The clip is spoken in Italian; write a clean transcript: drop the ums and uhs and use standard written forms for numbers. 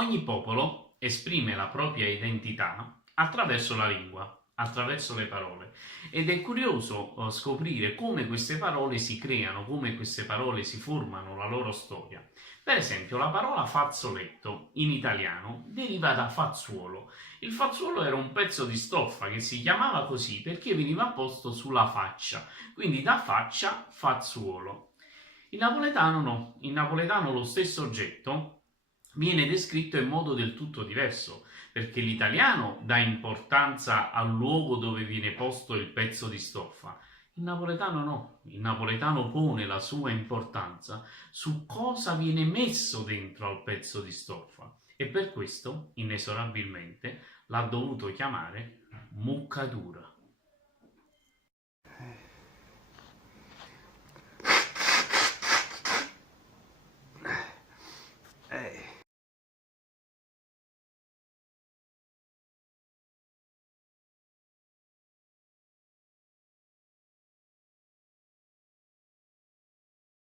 Ogni popolo esprime la propria identità attraverso la lingua, attraverso le parole. Ed è curioso scoprire come queste parole si creano, come queste parole si formano la loro storia. Per esempio, la parola fazzoletto in italiano deriva da fazzuolo. Il fazzuolo era un pezzo di stoffa che si chiamava così perché veniva posto sulla faccia, quindi da faccia fazzuolo. In napoletano no, in napoletano lo stesso oggetto viene descritto in modo del tutto diverso, perché l'italiano dà importanza al luogo dove viene posto il pezzo di stoffa. Il napoletano no, il napoletano pone la sua importanza su cosa viene messo dentro al pezzo di stoffa e per questo, inesorabilmente, l'ha dovuto chiamare muccatura.